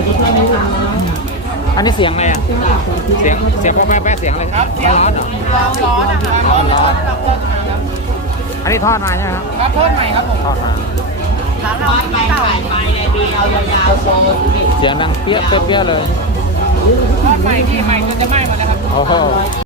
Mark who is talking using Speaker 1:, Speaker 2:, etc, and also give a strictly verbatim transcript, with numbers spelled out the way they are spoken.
Speaker 1: อันนี้เสียงอะไรอ่ะเสียงเสียงพ่อแม่แป๊ะเสียงอะไรครับร้อนเหรอ
Speaker 2: ร้อนนะคะร้อนร้อนครับ
Speaker 1: อันนี้ทอดมาใช่ไหมครับ
Speaker 2: ครับทอดใหม่ครับผม
Speaker 1: ทอดมา
Speaker 2: ร้านเราไม่เก่าไปเลยบีเอายาวๆโซน
Speaker 1: เสียงดังเปี้ยเปี้ยเลย
Speaker 2: ทอดใหม่ที่ใหม่ก็จะไหม้หมดแล้วครับ
Speaker 1: โอ้โห